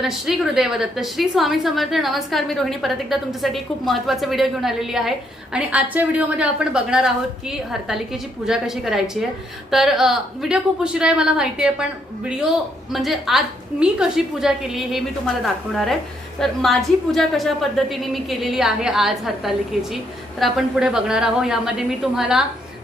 तर श्री गुरुदेव दत्त श्री स्वामी समर्थ नमस्कार. मी रोहिणी. परत एकदा तुमच्यासाठी खूप महत्त्वाचा व्हिडिओ घेऊन आलेली आहे. आणि आजच्या व्हिडिओमध्ये आपण बघणार आहोत की हरतालिकेची पूजा कशी करायची आहे. तर व्हिडिओ खूप उशीर आहे मला माहिती आहे पण व्हिडिओ म्हणजे आज मी कशी पूजा केली हे मी तुम्हाला दाखवणार आहे. तर माझी पूजा कशा पद्धतीने मी केलेली आहे आज हरतालिकेची तर आपण पुढे बघणार आहोत. यामध्ये मी तुम्हाला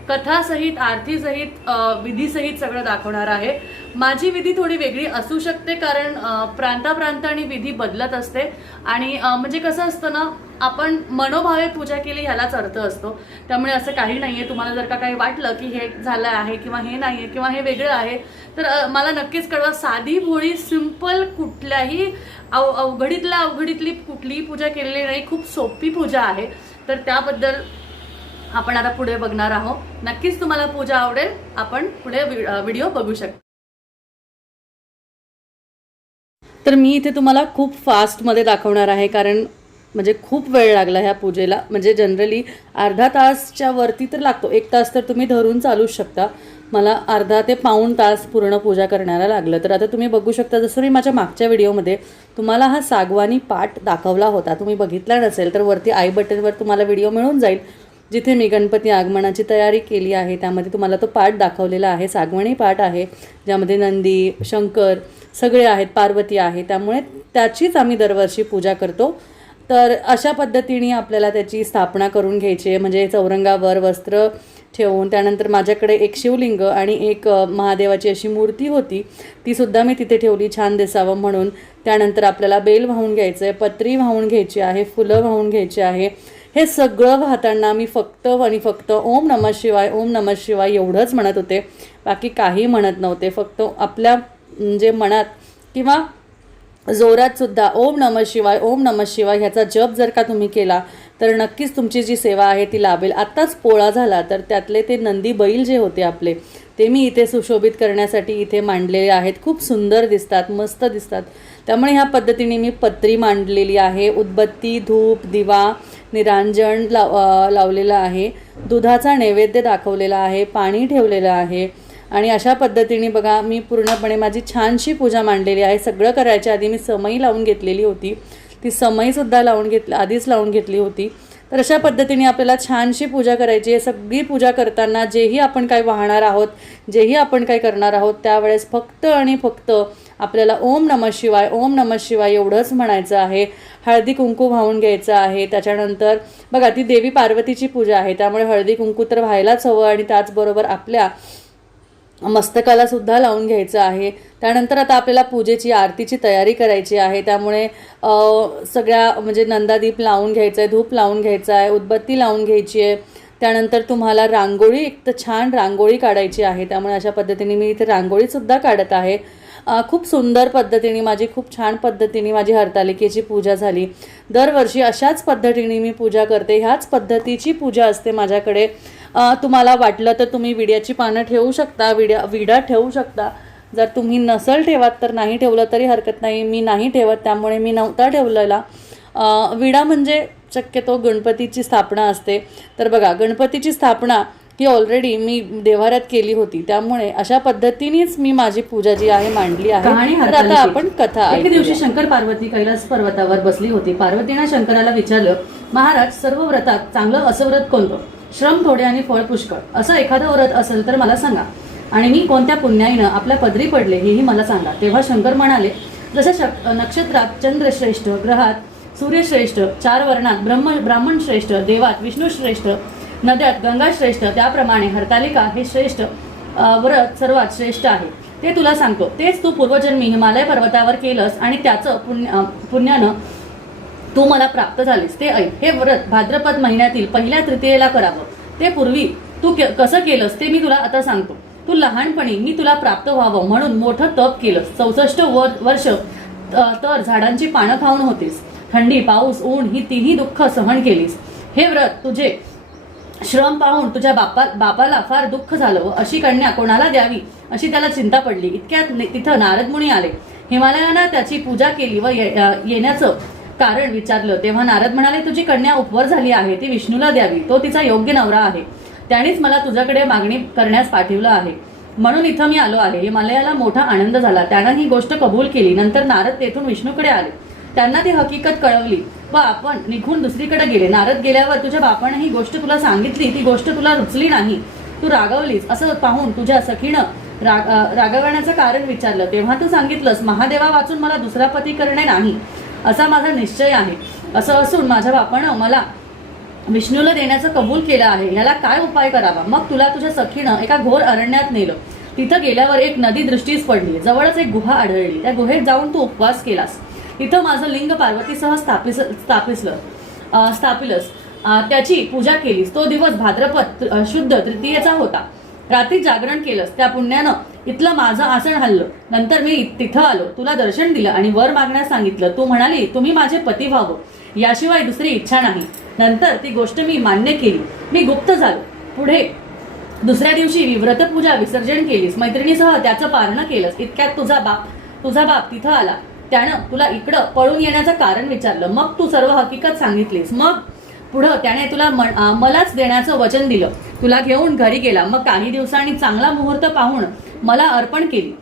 कथासहित आरतीसहित विधीसहित सगळं दाखवणार आहे. माझी विधी थोडी वेगळी असू शकते कारण प्रांताप्रांताने विधी बदलत असते. आणि म्हणजे कसं असतं ना आपण मनोभावे पूजा केली ह्यालाच अर्थ असतो. त्यामुळे असं काही नाही आहे तुम्हाला जर का काही वाटलं की हे झालं आहे किंवा हे नाही आहे किंवा हे वेगळं आहे तर मला नक्कीच कळवा. साधी भोळी सिंपल कुठल्याही अव अवघडीतल्या अवघडीतली कुठलीही पूजा केलेली नाही. खूप सोपी पूजा आहे. तर त्याबद्दल आपण आता पुढे बघणार आहोत. नक्कीच तुम्हाला पूजा आवडेल. आपण पुढे व्हिडिओ बघू शकता तर मी इथे तुम्हाला खूप फास्टमध्ये दाखवणार आहे कारण म्हणजे खूप वेळ लागला ह्या पूजेला. म्हणजे जनरली अर्धा तासच्या वरती तर लागतो. एक तास तर तुम्ही धरून चालूच शकता. मला अर्धा ते पाऊण तास पूर्ण पूजा करण्याला लागलं. तर आता तुम्ही बघू शकता जसं मी माझ्या मागच्या व्हिडिओमध्ये तुम्हाला हा सागवानी पाठ दाखवला होता. तुम्ही बघितला नसेल तर वरती आई बटनवर तुम्हाला व्हिडिओ मिळून जाईल. जिथे मी गणपती आगमनाची तयारी केली आहे त्यामध्ये तुम्हाला तो पाठ दाखवलेला आहे सागवणी पाठ आहे ज्यामध्ये नंदी शंकर सगळे आहेत पार्वती आहे. त्यामुळे त्याचीच आम्ही दरवर्षी पूजा करतो. तर अशा पद्धतीने आपल्याला त्याची स्थापना करून घ्यायची आहे. म्हणजे चौरंगावर वस्त्र ठेवून त्यानंतर माझ्याकडे एक शिवलिंग आणि एक महादेवाची अशी मूर्ती होती. तीसुद्धा मी तिथे ठेवली छान दिसावं म्हणून. त्यानंतर आपल्याला बेल वाहून घ्यायचं आहे पत्री वाहून घ्यायची आहे फुलं वाहून घ्यायची आहे. हे सगळं वाहताना मी फक्त आणि फक्त ओम नमः शिवाय ओम नमः शिवाय एवढंच म्हणत होते. बाकी काही म्हणत नव्हते. फक्त आपल्या म्हणजे मनात किंवा जोरात सुद्धा ओम नमः शिवाय ओम नमः शिवाय ह्याचा जप जर का तुम्ही केला तर नक्कीच तुमची जी सेवा आहे ती लाभेल. आत्ताच पोळा झाला तर त्यातले ते नंदी बैल जे होते आपले ते मी इथे सुशोभित करण्यासाठी इथे मांडलेले आहेत. खूप सुंदर दिसतात मस्त दिसतात. त्यामुळे ह्या पद्धतीने मी पत्री मांडलेली आहे. उदबत्ती धूप दिवा निरांजन लाव लावलेलं आहे. दुधाचा नैवेद्य दाखवलेला आहे पाणी ठेवलेलं आहे. आणि अशा पद्धतीने बघा मी पूर्णपणे माझी छानशी पूजा मांडलेली आहे. सगळं करायच्या आधी मी समई लावून घेतलेली होती. ती समईसुद्धा लावून घेतली आधीच लावून घेतली होती. तर अशा पद्धतीने आपल्याला छानशी पूजा करायची आहे. सगळी पूजा करताना जेही आपण काय वाहणार आहोत जेही आपण काय करणार आहोत त्यावेळेस फक्त आणि फक्त आपल्याला ओम नमः शिवाय ओम नमः शिवाय एवढंच म्हणायचं आहे. हळदी कुंकू वाहून घ्यायचं आहे. त्याच्यानंतर बघा ती देवी पार्वतीची पूजा आहे. त्यामुळे हळदी कुंकू तर व्हायलाच हवं आणि त्याचबरोबर आपल्या मस्तकाला सुद्धा लावून घ्यायचं आहे. त्यानंतर आता आपल्याला पूजेची आरतीची तयारी करायची आहे. त्यामुळे सगळ्या म्हणजे नंदादीप लावून घ्यायचं आहे धूप लावून घ्यायचं आहे उदबत्ती लावून घ्यायची आहे. त्यानंतर तुम्हाला रांगोळी एक तर छान रांगोळी काढायची आहे. त्यामुळे अशा पद्धतीने मी इथे रांगोळीसुद्धा काढत आहे. खूप सुंदर पद्धतीने माझी खूप छान पद्धतीने माझी हरतालिकेची पूजा झाली. दरवर्षी अशाच पद्धतीने मी पूजा करते. ह्याच पद्धतीची पूजा असते माझ्याकडे. तुम्हाला वाटलं तर तुम्ही विड्याची पानं ठेवू शकता विड्या विडा ठेवू शकता. जर तुम्ही नसल ठेवात तर नाही ठेवलं तरी हरकत नाही. मी नाही ठेवत त्यामुळे मी नव्हता ठेवलेला. विडा म्हणजे शक्यतो गणपतीची स्थापना असते. तर बघा गणपतीची स्थापना ही ऑलरेडी मी देवाऱ्यात केली होती. त्यामुळे अशा पद्धतीनेच मी माझी पूजा जी आहे मांडली आहे. तर आता. आपण कथा एके दिवशी. शंकर पार्वती कैलास पर्वतावर बसली होती. पार्वतीनं शंकराला विचारलं महाराज सर्व व्रतात चांगलं असं व्रत कोणतं? श्रम थोडे आणि फळ पुष्कळ. असं एखादं व्रत असेल तर मला सांगा. आणि मी कोणत्या पुण्याईनं आपल्या पदरी पडले हेही मला सांगा. तेव्हा शंकर म्हणाले जसं शक नक्षत्रात चंद्रश्रेष्ठ ग्रहात सूर्यश्रेष्ठ चार वर्णात ब्रह्म ब्राह्मण श्रेष्ठ देवात विष्णू श्रेष्ठ नद्यात गंगा श्रेष्ठ त्याप्रमाणे हरतालिका हे श्रेष्ठ व्रत सर्वात श्रेष्ठ आहे. ते तुला सांगतो. तेच तू पूर्वजन्मी हिमालय पर्वतावर केलंस आणि त्याचं पुण्य पुण्यानं तू मला प्राप्त झालीस ते ऐक. हे व्रत भाद्रपद महिन्यातील पहिल्या तृतीयेला करावं. ते पूर्वी तू के- कसं केलंस ते मी तुला आता सांगतो. तू लहानपणी मी तुला प्राप्त व्हावं म्हणून मोठं तप केलंस. चौसष्ट वर- वर्ष तर झाडांची पानं खाऊन होतीस. थंडी पाऊस ऊन ही तिन्ही दुःख सहन केलीस. हे व्रत तुझे श्रम पाहून तुझ्या बापा बापाला फार दुःख झालं व अशी कन्या कोणाला द्यावी अशी त्याला चिंता पडली. इतक्यात तिथं नारद मुनी आले. हिमालयानं त्याची पूजा केली व ये- येण्याचं कारण विचारलं. तेव्हा नारद म्हणाले तुझी कन्या उपवर झाली आहे ती विष्णूला द्यावी. तो तिचा योग्य नवरा आहे. त्यानेच मला तुझ्याकडे मागणी करण्यास पाठवलं आहे. म्हणून इथं मी आलो आहे. हिमालयाला मोठा आनंद झाला. त्यानं ही गोष्ट कबूल केली. नंतर नारद तेथून विष्णूकडे आले. त्यांना ती हकीकत कळवली. व आपण निघून दुसरीकडे गेले. नारद गेल्यावर तुझ्या बापानं ही गोष्ट तुला सांगितली. ती गोष्ट तुला रुचली नाही. तू रागवलीस. असं पाहून तुझ्या सखीनं राग रागवण्याचं कारण विचारलं. तेव्हा तू सांगितलंस महादेवा वाचून मला दुसरा पती करणे नाही. असा माझा निश्चय आहे. असं असून माझ्या बापानं मला विष्णूला देण्याचं कबूल केलं आहे. ह्याला काय उपाय करावा? मग तुला तुझ्या सखीनं एका घोर अरण्यात नेलं. तिथं गेल्यावर एक नदी दृष्टीस पडली. जवळच एक गुहा आढळली. त्या गुहेत जाऊन तू उपवास केलास. तिथं माझं लिंग पार्वतीसह स्थापिस स्थापिसलं. स्थापिलस. त्याची पूजा केलीस. तो दिवस भाद्रपद शुद्ध तृतीयेचा होता. रात्री जागरण केलंस. त्या पुण्यानं इथलं माझं आसन हल्लं. नंतर मी तिथं आलो. तुला दर्शन दिलं आणि वर मागण्यास सांगितलं. तू म्हणाली तुम्ही माझे पती व्हावं. याशिवाय दुसरी इच्छा नाही. नंतर ती गोष्ट मी मान्य केली. मी गुप्त झालो. पुढे दुसऱ्या दिवशी व्रतपूजा विसर्जन केलीस. मैत्रिणीसह त्याचं पारणं केलंस. इतक्यात तुझा बाप तुझा बाप तिथं आला. त्यानं तुला इकडं पळून येण्याचं कारण विचारलं. मग तू सर्व हकीकत सांगितलीस. मग पुढं त्याने तुला म- मलाच देण्याचं वचन दिलं. तुला घेऊन घरी गेला. मग काही दिवसांनी चांगला मुहूर्त पाहून मला अर्पण केली.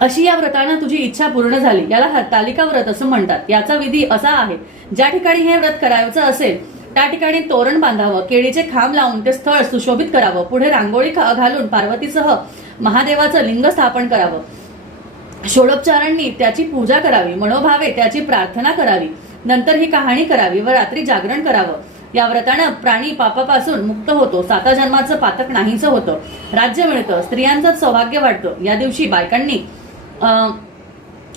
अशी या व्रतानं तुझी इच्छा पूर्ण झाली. याला हरतालिका व्रत असं म्हणतात. याचा विधी असा आहे ज्या ठिकाणी हे व्रत करायचं असेल त्या ठिकाणी तोरण बांधावं केळीचे खांब लावून ते स्थळ सुशोभित करावं पुढे रांगोळी खा- घालून पार्वतीसह महादेवाचं लिंग स्थापन करावं. षोडोपचारांनी त्याची पूजा करावी मनोभावे त्याची प्रार्थना करावी. नंतर ही कहाणी करावी व रात्री जागरण करावं. या व्रतानं प्राणी पापापासून मुक्त होतो. साता जन्माचं पातक नाहीचं होतं. राज्य मिळतं. स्त्रियांचं सौभाग्य वाटतं या दिवशी बायकांनी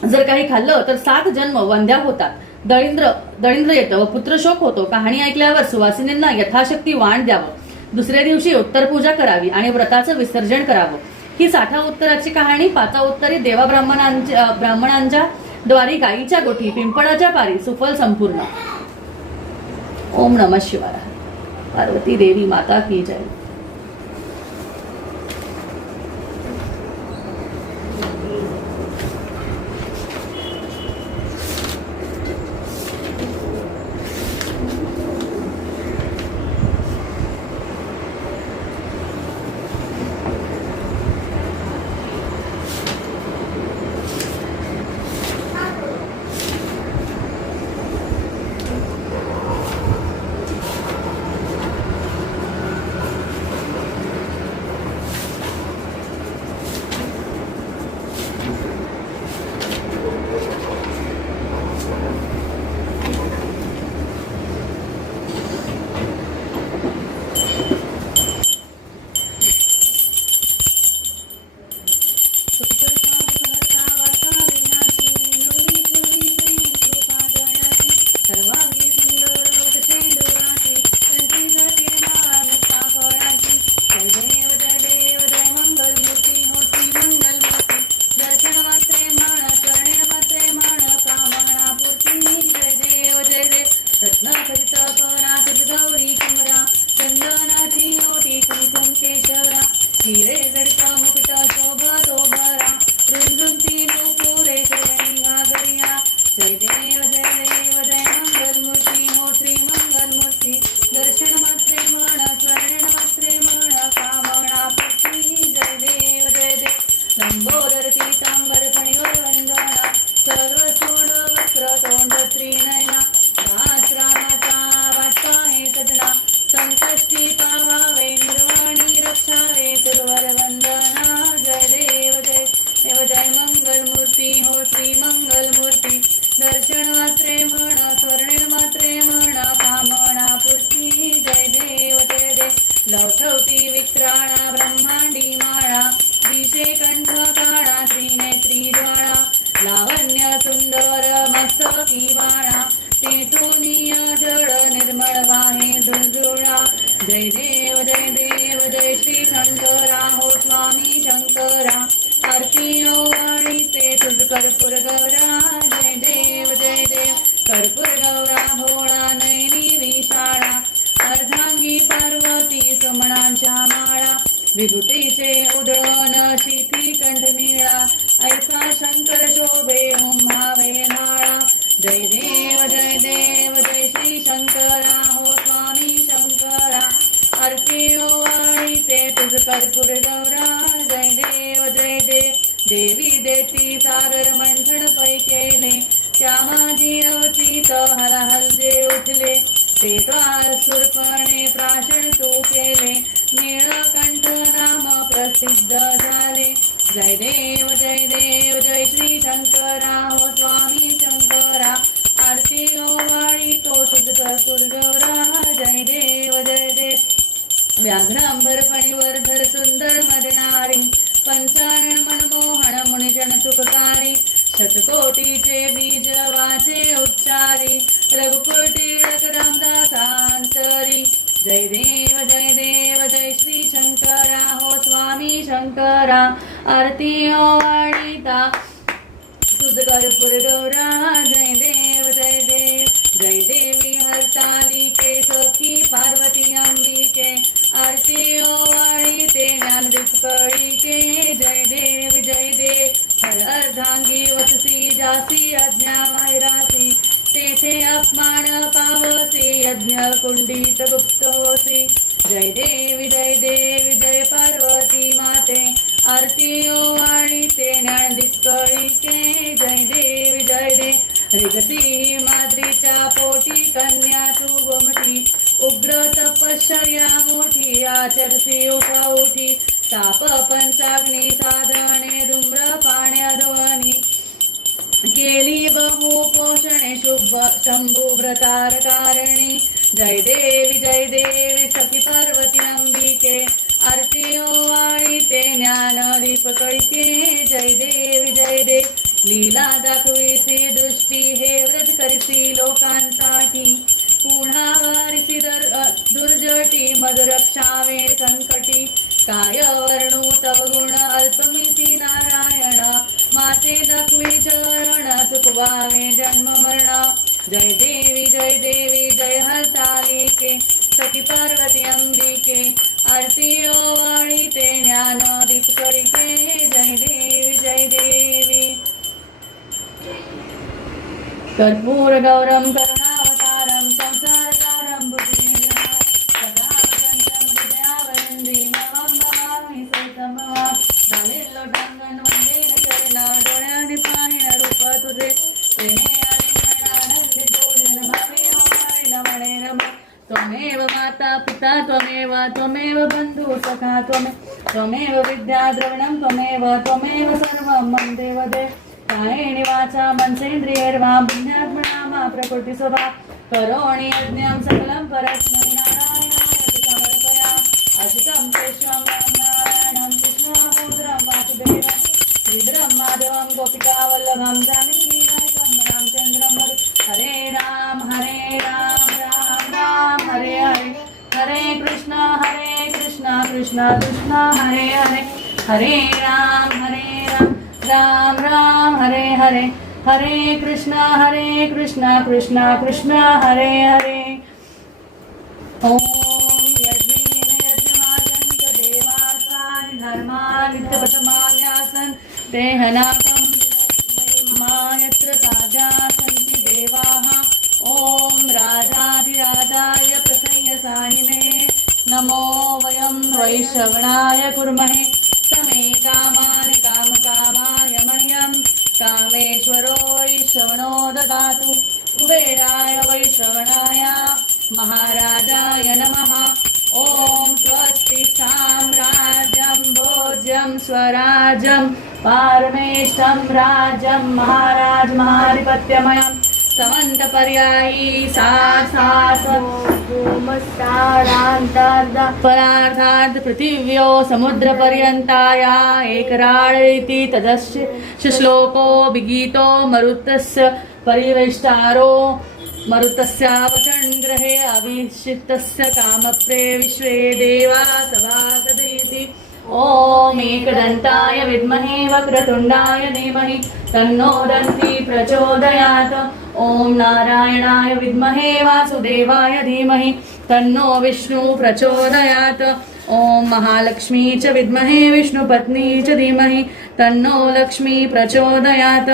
जर काही खाल्लं तर सात जन्म वंध्या होतात. दळिंद्र दळिंद्र येतं व पुत्रशोक होतो. कहाणी ऐकल्यावर सुवासिनींना यथाशक्ती वाण द्यावं. दुसऱ्या दिवशी उत्तर पूजा करावी आणि व्रताचं विसर्जन करावं. ही साठा उत्तराची कहाणी पाचा उत्तरी देवा ब्राह्मणांच्या ब्राह्मणांच्या द्वारी गाईच्या गोठी पिंपळाच्या पारी सुफल संपूर्ण. ओम नम शिवाय. पार्वती देवी माता की जय. जय देव जय देव जय श्री शंकरा हो स्वामी शंकरा. आरती आणि तुझ कर्पूर गौरा. जय देव जय देव कर्पूर गौरा भोळा नैनी विशाळा. अर्धांगी पार्वती समणांच्या माळा. विभूतीचे उदळण कर्पूर गौरा जय देव जय देव देवी देती सागर मंथन पै श्यामाजी त्या माझी जे उठले ते द्वार सुरपणे देव व्याघ्रांबर धर सुंदर मदनारी पंचारण मनमोहन मुनिजन सुखकारी शतकोटीचे बीज वाचे उच्चारी रघुकोटी रामदासांतरी जय देव जय देव जय श्री शंकरा हो स्वामी शंकरा आरती ओवाळीता तुझ कर्पूर गौरा जय देव जय देव जय देवी हरतालिके सखी पार्वती अंबिके कळीचे जय देव जय देव। हर अर्धांगी वससी जासी अज्ञा मायरासी। तेथे अपमान पावसी यज्ञ कुंडीत गुप्त। ताप पंचाग्नी साधने धूम्र पाण्याध्वनी केली बहु पोषणे शुभ शंभू व्रतार कारणी. जय देवी जय देवी सखी पार्वती अंबिके आरती ओवाळी ते ज्ञानदीप कळके. जय देवी जय देव लीला दाखविसी दृष्टी हे व्रत करीसी लोकांसाठी. पुन्हा वारिसी दुर्जटी मधुरक्षावे संकटी. काय वर्णू तव गुण अल्पमिती नारायणा। माते दाखवी चरण सुखवावे जन्म मरणा। जय देवी जय देवी जय हरतालिके। सती पार्वती अंबिके आरती ओवाळी ते ज्ञान दीप करिके जय देवी जय देवी। कर्पूर गौरम कर डोळ्याने पाहिण रूप तुझे प्रेमे भावे म्हणे रम त्वमेव माता पिता त्वमेव त्वमेव बन्धु सखा त्वमे त्वमेव विद्या द्रविणं त्वमेव त्वमेव सर्वं मम देवदेव कायेणि वाचा मनसेन्द्रियैर्वा पुण्यात्मना मा प्रकृतिस्वभा करोणि यज्ञं सकलं परस्म माधवं गोपिकावल्लभं जानकी नायकं रामचन्द्रं हरे राम हरे राम राम राम हरे हरे हरे कृष्ण हरे कृष्ण कृष्ण कृष्ण हरे हरे हरे राम हरे राम राम राम हरे हरे हरे कृष्ण हरे कृष्ण कृष्ण कृष्ण हरे हरे। ॐ नित्यपथमान्यासन् देहनाकं यत्र ताजा सन्ति देवाः। ॐ राजाधिराजाय प्रसय्यसायिने नमो वयं वैश्रवणाय कुर्महे। समे कामाय कामकामाय मह्यं। कामेश्वरो वैश्रवणो ददातु। कुबेराय वैश्रवणाय महाराजाय नमः। ॐ स्वस्ति साम्राज्यं भोज्यं स्वराज्यं पारमेष्टं राजं महाराज महाधिपत्यमयं समन्तपर्यायी सा परार्थात् पृथिव्यो समुद्रपर्यन्ताया एकराळ इति तदस्य श्लोको विगीतो मरुतस्य परिवेष्टारो मरुतस्यावसन् ग्रहे अभिषिक्तस्य कामप्रे विश्वे देवा सभासदिति ॐ एकदन्ताय विद्महे वक्रतुण्डाय धीमहि तन्नो दन्ति प्रचोदयात्। ॐ नारायणाय विद्महे वासुदेवाय धीमहि तन्नो विष्णु प्रचोदयात्। ॐ महालक्ष्मी च विद्महे विष्णुपत्नी च धीमहि तन्नो लक्ष्मी प्रचोदयात्।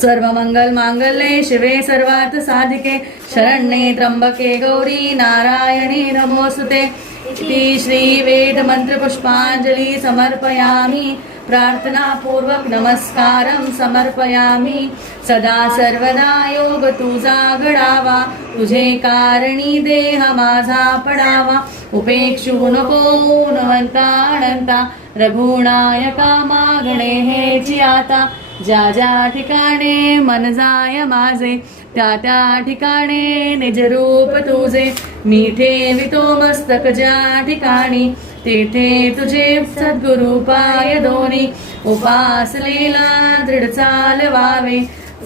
सर्वमङ्गलमाङ्गल्ये शिवे सर्वात् साधिके शरण्ये त्र्यम्बके गौरी नारायणी नमोऽस्तुते इति श्रीवेदमन्त्रपुष्पाञ्जलि समर्पयामि। प्रार्थनापूर्वक नमस्कारं समर्पयामि। सदा सर्वदा योग तुझा घडावा तुझे कारणी देह माझा पडावा। उपेक्षू नको नवंता अनंता रघुनायका मागणे हेची आता। ज्या ज्या ठिकाणे मन जाय माझे त्या त्या ठिकाणे निज रूप तुझे. मी ठेवितो मस्तक ज्या ठिकाणी तेथे तुझे सद्गुरु पाय दोन्ही उपासलेला दृढ चालवावे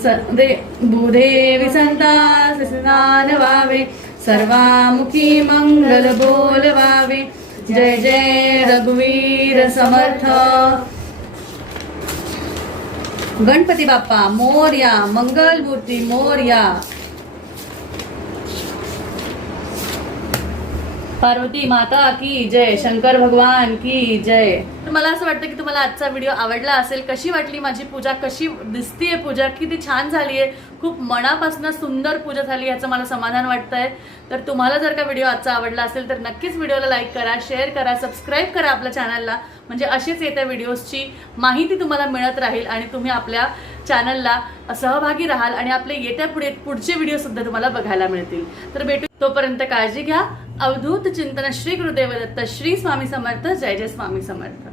सदे भूदेवी संतास स्नान व्हावे सर्वामुखी मंगल बोलवावे जय जय रघुवीर समर्थ. गणपती बाप्पा मोर्या मंगलमूर्ती मोर्या. पार्वती माता की जय शंकर भगवान की जय. तर मला असं वाटतं की तुम्हाला आजचा व्हिडिओ आवडला असेल कशी वाटली माझी पूजा कशी दिसतीये पूजा किती छान झाली आहे खूप मनापासून सुंदर पूजा झाली याचं मला समाधान वाटतंय. तर तुम्हाला जर का व्हिडिओ आजचा आवडला असेल तर नक्कीच व्हिडिओला लाईक करा शेअर करा सबस्क्राईब करा आपल्या चॅनलला म्हणजे अशीच येत्या व्हिडिओजची माहिती तुम्हाला मिळत राहील आणि तुम्ही आपल्या चॅनलला सहभागी राहाल आणि आपले येत्या पुढे पुढचे व्हिडिओ सुद्धा तुम्हाला बघायला मिळतील. तर भेटू. तोपर्यंत काळजी घ्या. अवधूत चिंतन श्री गुरुदेव दत्त श्री स्वामी समर्थ जय जय स्वामी समर्थ.